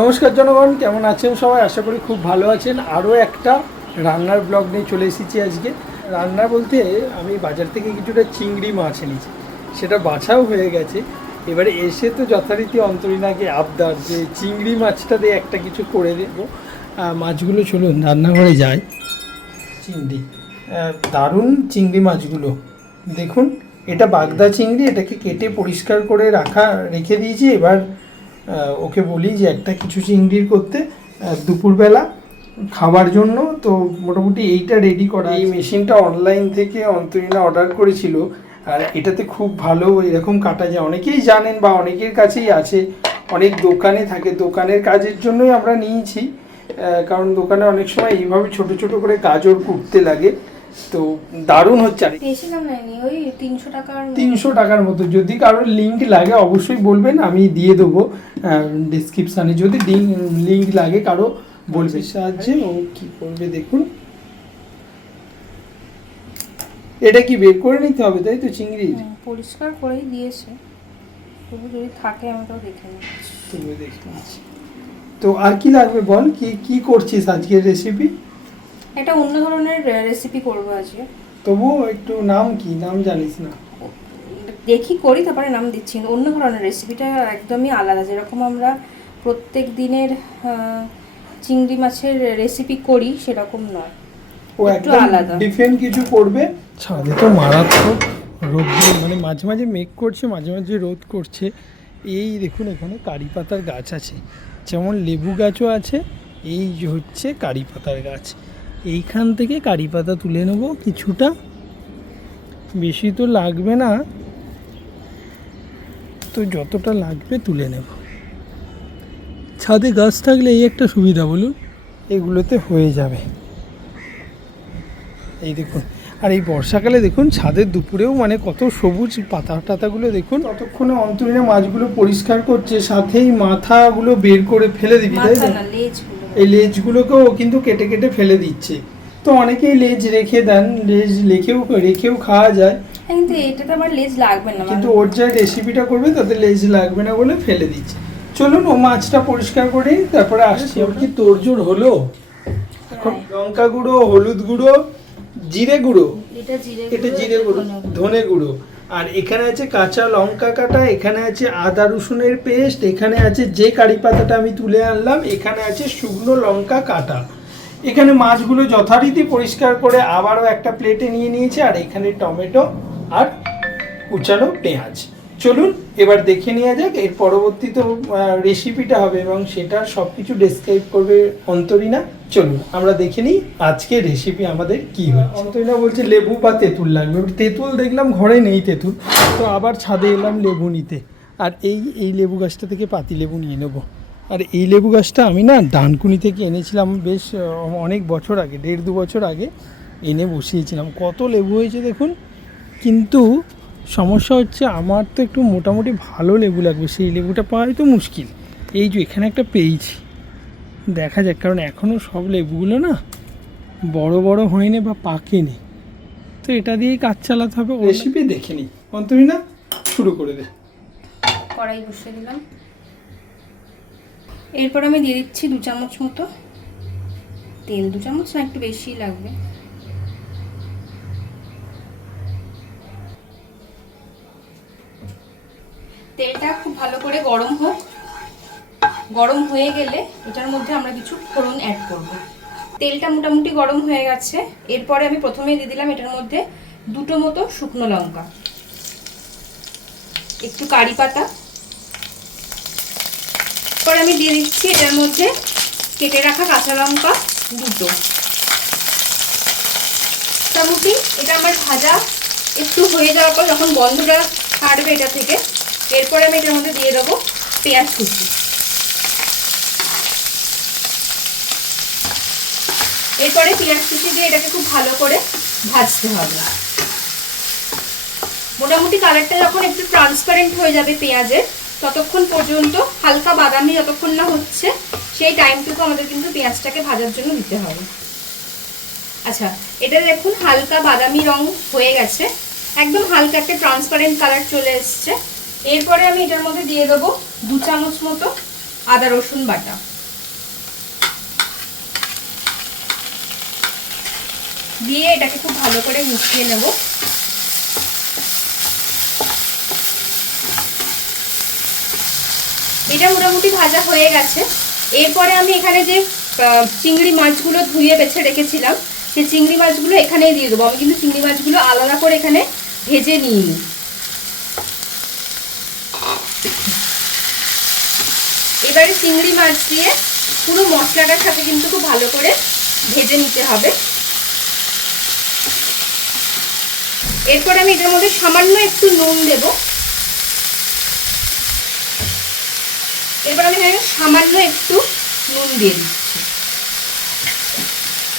নমস্কার জনগণ, কেমন আছেন সবাই? আশা করি খুব ভালো আছেন। আরও একটা রান্নার ব্লগ নিয়ে চলে এসেছি আজকে। রান্না বলতে আমি বাজার থেকে কিছুটা চিংড়ি মাছ এনেছি। সেটা বাছাও হয়ে গেছে। এবারে এসে তো যথারীতি অন্তরীনাকে আবদার যে চিংড়ি মাছটা দিয়ে একটা কিছু করে দেবো মাছগুলো চলুন, রান্নাঘরে যায় চিংড়ি। দারুণ চিংড়ি মাছগুলো। দেখুন, এটা বাগদা চিংড়ি, এটাকে কেটে পরিষ্কার করে রাখা, রেখে দিয়েছি। এবার ওকে বলি যে একটা কিছু চিংড়ির করতে দুপুরবেলা খাবার জন্য। তো মোটামুটি এইটা রেডি করা এই মেশিনটা অনলাইন থেকে অন্তরীণা অর্ডার করেছিল। আর এটাতে খুব ভালো এরকম কাটা যায়। অনেকেই জানেন বা অনেকের কাছেই আছে। অনেক দোকানে থাকে। দোকানের কাজের জন্যই আমরা নিয়েছি। কারণ দোকানে অনেক সময় এইভাবে ছোট ছোট করে গাজর কুটতে লাগে। তো দারুণ হচ্ছে। আর বেশি দাম নেয়নি ওই তিনশো টাকার তিনশো টাকার মতো। যদি কারোর লিঙ্ক লাগে অবশ্যই বলবেন আমি দিয়ে দেবো ডিসক্রিপশানে যদি লিঙ্ক লাগে কারও বলবে। সাহায্যে ও কি করবে দেখুন। এটা কি বের করে নিতে হবে তাই তো চিংড়ি? পরিষ্কার করেই দিয়েছে। তবু যদি থাকে আমি তো দেখে নিচ্ছি। তুমি দেখে নিচ্ছি। তো আর কি লাগবে বল? কি কি করছিস আজকের রেসিপি একটা অন্য ধরনের রেসিপি করব আজকে। তবুও একটু নাম কি? নাম জানিস না। দেখি করি তারপরে নাম দিচ্ছি। না। অন্য ধরনের রেসিপিটা একদমই আলাদা। যেরকম আমরা প্রত্যেক দিনের চিংড়ি মাছের রেসিপি করি সেরকম নয়। ও একটু আলাদা। ডিফারেন্ট কিছু করবে? ছাদে তো মারাত্মক রোদ দিয়ে মানে মাঝে মাঝে মেঘ করছে মাঝে মাঝে রোদ করছে। এই দেখুন এখানে কারি পাতার গাছ আছে। যেমন লেবু গাছও আছে এই হচ্ছে কারি পাতার গাছ। এইখান থেকে কারি পাতা তুলে নেব কিছুটা। বেশি তো লাগবে না। তো যতটা লাগবে তুলে নেব। ছাদে গাছ থাকলে এই একটা সুবিধা বলুন এগুলোতে হয়ে যাবে। এই দেখুন আর এই বর্ষাকালে দেখুন ছাদের দুপুরেও মানে কত সবুজ পাতা টাতাগুলো দেখুন। ততক্ষণে অন্তরীণে মাছগুলো পরিষ্কার করছে সাথেই মাথাগুলো বের করে ফেলে দিবি তাই এই লেজগুলোকেও ও কিন্তু কেটে কেটে ফেলে দিচ্ছে। তো অনেকেই লেজ রেখে দেন লেজ রেখেও রেখেও খাওয়া যায়। হ্যাঁ, কিন্তু এটাতে আমার লেজ লাগবে না কিন্তু মানে ওর যা রেসিপিটা করবে তাতে লেজ লাগবে না বলে ফেলে দিচ্ছে। চলুন ও মাছটা পরিষ্কার করে তারপরে আসছি ওর কি তোড়জোড় হলো? এখন লঙ্কা গুঁড়ো হলুদ গুঁড়ো জিরে গুঁড়ো। এটা জিরে এটা জিরে গুঁড়ো। ধনে গুঁড়ো। আর এখানে আছে কাঁচা লঙ্কা কাটা, এখানে আছে আদা রসুনের পেস্ট, এখানে আছে যে কারি পাতাটা আমি তুলে আনলাম, এখানে আছে শুকনো লঙ্কা কাটা। এখানে মাছগুলো যথারীতি পরিষ্কার করে আবারও একটা প্লেটে নিয়ে নিয়েছে, আর এখানে টমেটো আর কুচানো পেঁয়াজ। চলুন এবার দেখে নেওয়া যাক এর পরবর্তী তো রেসিপিটা হবে এবং সেটা সব কিছু ডেসক্রাইব করবে অন্তরিনা চলুন আমরা দেখে নিই আজকে রেসিপি আমাদের কি হচ্ছে। অন্তরীনা বলছে লেবু বা তেঁতুল লাগবে তেঁতুল দেখলাম ঘরে নেই তেঁতুল তো আবার ছাদে এলাম লেবু নিতে। আর এই এই লেবু গাছটা থেকে পাতি লেবু নিয়ে নেব। আর এই লেবু গাছটা আমি না ডানকুনি থেকে এনেছিলাম বেশ অনেক বছর আগে দেড় দু বছর আগে এনে বসিয়েছিলাম। কত লেবু হয়েছে দেখুন কিন্তু সমস্যা হচ্ছে আমার তো একটু মোটামুটি ভালো লেবু লাগবে সেই লেবুটা পাওয়াই তো মুশকিল। এই যে এখানে একটা পেয়েছি। দেখা যাক কারণ এখনও সব লেবুগুলো না বড় বড় হয়নি বা পাকেনি। তো এটা দিয়েই কাজ চালাতে হবে রেসিপি দেখে নিই অন্তরি না শুরু করে দে। কড়াই বসিয়ে দিলাম। এরপর আমি দিয়ে দিচ্ছি দু চামচ মতো তেল। দু চামচ না একটু বেশিই লাগবে। করে গরম হোক, গরম হয়ে গেলে এটার মধ্যে আমরা কিছু ফোড়ন অ্যাড করব। তেলটা মোটামুটি গরম হয়ে গেছে, এরপরে আমি প্রথমেই দিয়ে দিলাম এটার মধ্যে দুটো মতো শুকনো লঙ্কা, একটু কারি পাতা। এরপর আমি দিয়ে দিচ্ছি এটার মধ্যে কেটে রাখা কাঁচা লঙ্কা দুটো। মোটামুটি এটা আমার ভাজা একটু হয়ে যাওয়ার পর যখন গন্ধটা ছাড়বে এটা থেকে এরপরে আমি এটার মধ্যে দিয়ে দেবো পেঁয়াজ কুচি। এরপরে পেঁয়াজ কুচি দিয়ে এটাকে খুব ভালো করে ভাজতে হবে। মোটামুটি কালারটা যখন একটু ট্রান্সপারেন্ট হয়ে যাবে পেঁয়াজের, ততক্ষণ পর্যন্ত হালকা বাদামি যতক্ষণ না হচ্ছে, সেই টাইমটুকু আমাদের কিন্তু পেঁয়াজটাকে ভাজার জন্য দিতে হবে। আচ্ছা এটা দেখুন হালকা বাদামি রং হয়ে গেছে। একদম হালকা একটা ট্রান্সপারেন্ট কালার চলে এসছে। এরপরে আমি এটার মধ্যে দিয়ে দেবো দু চামচ মতো আদা রসুন বাটা। দিয়ে এটাকে খুব ভালো করে মিশিয়ে নেব। এটা মোটামুটি ভাজা হয়ে গেছে। এরপরে আমি এখানে যে চিংড়ি মাছগুলো ধুয়ে বেছে রেখেছিলাম সেই চিংড়ি মাছগুলো এখানেই দিয়ে দেবো। আমি কিন্তু চিংড়ি মাছগুলো আলাদা করে এখানে ভেজে নিইনি এবারে চিংড়ি মাছ দিয়ে পুরো মশলাটার সাথে কিন্তু খুব ভালো করে ভেজে নিতে হবে। এরপর আমি এটার মধ্যে সামান্য একটু নুন দেব। এরপর আমি এখানে সামান্য একটু নুন দিয়ে দিচ্ছি।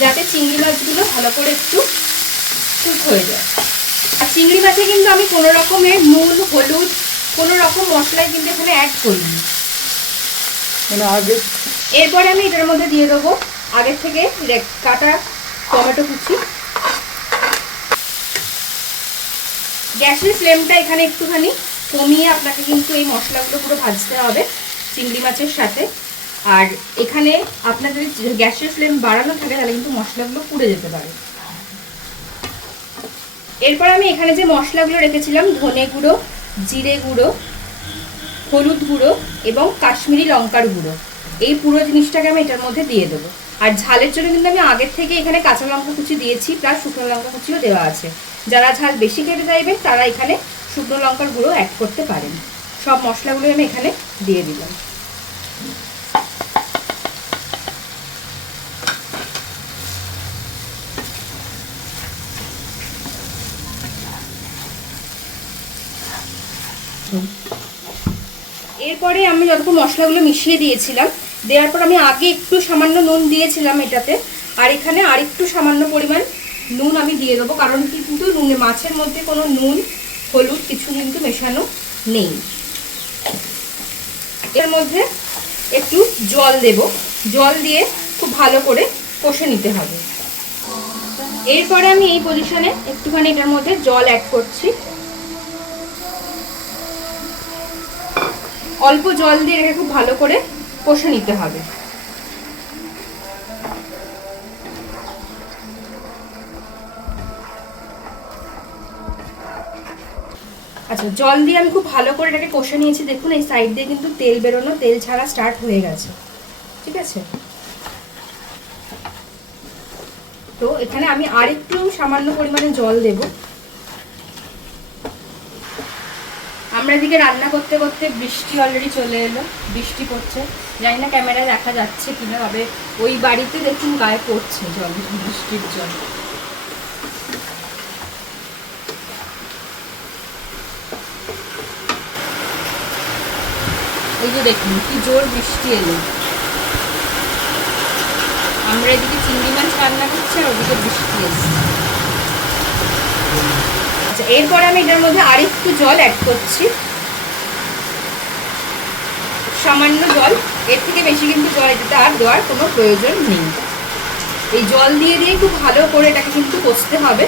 যাতে চিংড়ি মাছগুলো ভালো করে একটু কুক হয়ে যায়। আর চিংড়ি মাছে কিন্তু আমি কোনো রকমের নুন, হলুদ, কোনো রকম মশলাই কিন্তু এখানে অ্যাড করিনি। মানে আগে এরপরে আমি এটার মধ্যে দিয়ে দেবো। আগে থেকে কাটা টমেটো কুচি। গ্যাসের ফ্লেমটা এখানে একটুখানি কমিয়ে আপনাকে কিন্তু এই মশলাগুলো পুরো ভাজতে হবে চিংড়ি মাছের সাথে। আর এখানে আপনার যদি গ্যাসের ফ্লেম বাড়ানো থাকে, তাহলে কিন্তু মশলাগুলো পুড়ে যেতে পারে। এরপর আমি এখানে যে মশলাগুলো রেখেছিলাম, ধনে গুঁড়ো, জিরে গুঁড়ো হলুদ গুঁড়ো এবং কাশ্মীরি লঙ্কার গুঁড়ো। এই পুরো জিনিসটাকে আমি এটার মধ্যে দিয়ে দেবো। আর ঝালের জন্য কিন্তু আমি আগের থেকে এখানে কাঁচা লঙ্কা কুচি দিয়েছি, প্লাস শুকনো লঙ্কা কুচিও দেওয়া আছে। যারা ঝাল বেশি খেতে চাইবেন তারা এখানে শুকনো লঙ্কার গুঁড়ো অ্যাড করতে পারেন। সব মশলাগুলো আমি এখানে দিয়ে দিলাম। এরপরে আমি যতক্ষণ মশলাগুলো মিশিয়ে দিয়েছিলাম, দেওয়ার পর আমি আগে একটু সামান্য নুন দিয়েছিলাম এটাতে, আর এখানে আর একটু সামান্য পরিমাণ নুন আমি দিয়ে দেবো, কারণ কি কিন্তু নুনে মাছের মধ্যে কোনো নুন, হলুদ কিছু কিন্তু মেশানো নেই। এর মধ্যে একটু জল দেব, জল দিয়ে খুব ভালো করে কষে নিতে হবে। এরপরে আমি এই পজিশনে একটুখানি এটার মধ্যে জল অ্যাড করছি। অল্প জল দিয়ে রেখে খুব ভালো করে কষে নিতে হবে। আচ্ছা জল দিয়ে আমি খুব ভালো করে এটাকে কষে নিয়েছি। দেখুন, এই সাইড দিয়ে কিন্তু তেল বেরোনো, তেল ছাড়া স্টার্ট হয়ে গেছে। ঠিক আছে? তো এখানে আমি আরেকটু সামান্য পরিমাণে জল দেবো। আমরা এদিকে রান্না করতে করতে বৃষ্টি অলরেডি চলে এলো, বৃষ্টি পড়ছে। জানি না ক্যামেরায় দেখা যাচ্ছে কিনা, তবে ওই বাড়িতে দেখুন গায়ে পড়ছে জল, বৃষ্টির জল। এই যে দেখুন, কি জোর বৃষ্টি এলো। আমরা এদিকে চিংড়ি মাছ রান্না করছি আর ওদিকে বৃষ্টি এসছে আচ্ছা এরপরে আমি এটার মধ্যে আরেকটু জল অ্যাড করছি। সামান্য জল, এর থেকে বেশি কিন্তু জল এটাতে আর দেওয়ার কোনো প্রয়োজন নেই। এই জল দিয়ে দিয়ে খুব ভালো করে এটাকে কিন্তু কষতে হবে।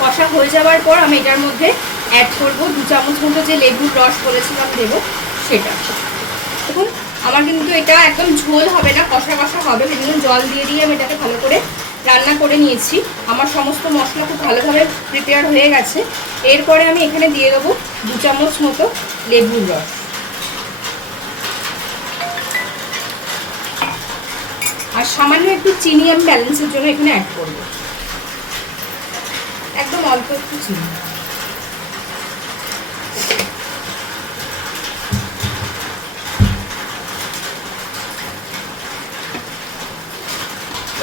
কষা হয়ে যাওয়ার পর আমি এটার মধ্যে অ্যাড করব দু চামচ মতো যে লেবুর রস বলেছিলাম দেবো, সেটা। দেখুন, আমার কিন্তু এটা একদম ঝোল হবে না, কষা কষা হবে সেই জন্য জল দিয়ে দিয়ে আমি এটাকে ভালো করে রান্না করে নিয়েছি। আমার সমস্ত মশলা খুব ভালোভাবে প্রিপেয়ার হয়ে গেছে। এরপরে আমি এখানে দিয়ে দেবো দু চামচ মতো লেবুর রস। আর সামান্য একটু চিনি আমি ব্যালেন্সের জন্য এখানে অ্যাড করব। একদম অল্প একটু চিনি।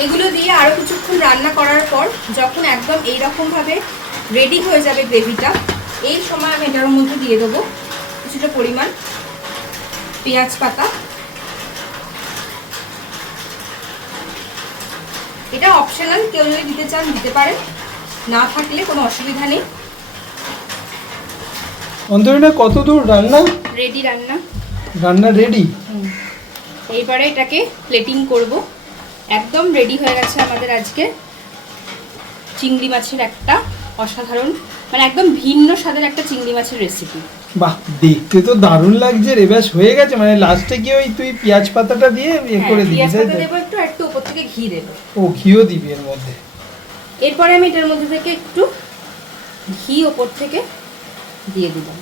এগুলো দিয়ে আরও কিছুক্ষণ রান্না করার পর যখন একদম এইরকমভাবে রেডি হয়ে যাবে গ্রেভিটা এই সময় আমি এটার মধ্যে দিয়ে দেবো কিছুটা পরিমাণ পেঁয়াজ পাতা। এটা অপশনাল কেউ যদি দিতে চান দিতে পারেন না থাকলে কোনো অসুবিধা নেই। অন্তরিনা কত দূর রান্না? রেডি রান্না। রান্না রেডি এইবারে এটাকে প্লেটিং করব। একদম রেডি হয়ে গেছে আমাদের আজকে। চিংড়ি মাছের একটা অসাধারণ মানে একদম ভিন্ন স্বাদের একটা চিংড়ি মাছের রেসিপি বাহ দেখতে তো দারুণ লাগছে রে ব্যাস হয়ে গেছে মানে লাস্টে কি ওই তুই পেঁয়াজ পাতাটা দিয়ে ইয়ে করে দিবি পেঁয়াজ পাতা? দেবো একটু একটু উপর থেকে ঘি দেবো। ও ঘিও দিবি এর মধ্যে। এরপরে আমি এটার মধ্যে থেকে একটু ঘি ওপর থেকে দিয়ে দিলাম।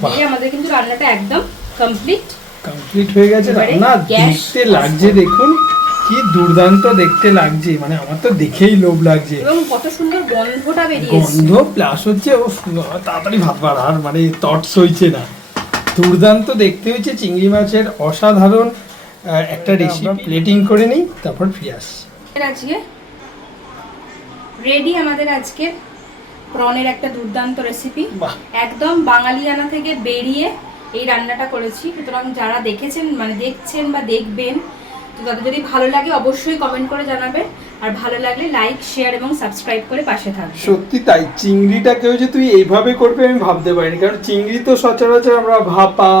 বাহ। দিয়ে আমাদের কিন্তু রান্নাটা একদম কমপ্লিট কমপ্লিট হয়ে গেছে? এবারে না গ্যাস দেখতে লাগছে দেখুন কি দুর্দান্ত দেখতে লাগছে। মানে আমার তো দেখেই লোভ লাগছে। এবং কত সুন্দর গন্ধটা বেরিয়েছে। গন্ধ প্লাস হচ্ছে ও তাড়াতাড়ি ভাত বাড়া আর মানে তট সইছে না। দুর্দান্ত দেখতে হয়েছে চিংড়ি মাছের অসাধারণ একটা রেসিপি প্লেটিং করে নিই তারপর ফিরে আসছি আজকে রেডি আমাদের আজকে প্রনের একটা দুর্দান্ত রেসিপি বাহ। একদম বাঙালিয়ানা থেকে বেরিয়ে এই রান্নাটা করেছি। সুতরাং যারা দেখেছেন মানে দেখছেন বা দেখবেন, তো তাদের যদি ভালো লাগে অবশ্যই কমেন্ট করে জানাবেন। আর ভালো লাগলে লাইক শেয়ার এবং সাবস্ক্রাইব করে পাশে থাকবেন। সত্যি তাই। চিংড়িটাকেও যে তুই এইভাবে করবে আমি ভাবতে পারিনি। কারণ চিংড়ি তো সচরাচর আমরা ভাপা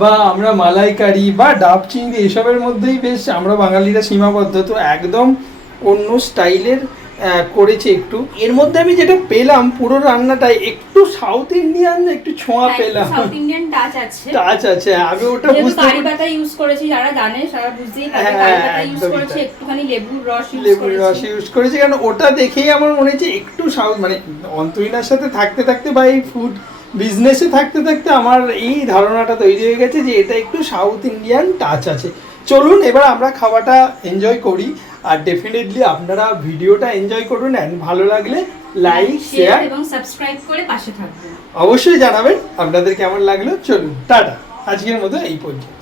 বা আমরা মালাইকারি বা ডাব চিংড়ি এসবের মধ্যেই বেশ আমরা বাঙালিরা সীমাবদ্ধ। তো একদম অন্য স্টাইলের করেছে একটু। এর মধ্যে আমি যেটা পেলাম পুরো রান্নাটায় একটু সাউথ ইন্ডিয়ান একটু ছোঁয়া পেলাম। সাউথ ইন্ডিয়ান টাচ আছে। টাচ আছে আমি ওটা বুঝতে কারি পারি পাতা ইউজ করেছি যারা জানে তারা বুঝতেই পারবে হ্যাঁ, কারি পাতা ইউজ করেছি একটুখানি লেবুর রস ইউজ লেবুর রস ইউজ করেছি কারণ ওটা দেখেই আমার মনে হচ্ছে একটু সাউথ মানে অন্তরিনার সাথে থাকতে থাকতে বা এই ফুড বিজনেসে থাকতে থাকতে আমার এই ধারণাটা তৈরি হয়ে গেছে যে এটা একটু সাউথ ইন্ডিয়ান টাচ আছে। চলুন এবার আমরা খাওয়াটা এনজয় করি। আর ডেফিনেটলি আপনারা ভিডিওটা এনজয় করুন অ্যান্ড ভালো লাগলে লাইক শেয়ার এবং সাবস্ক্রাইব করে পাশে থাকবেন। অবশ্যই জানাবেন আপনাদের কেমন লাগল। চলুন টাটা। আজকের মতো এই পর্যন্ত।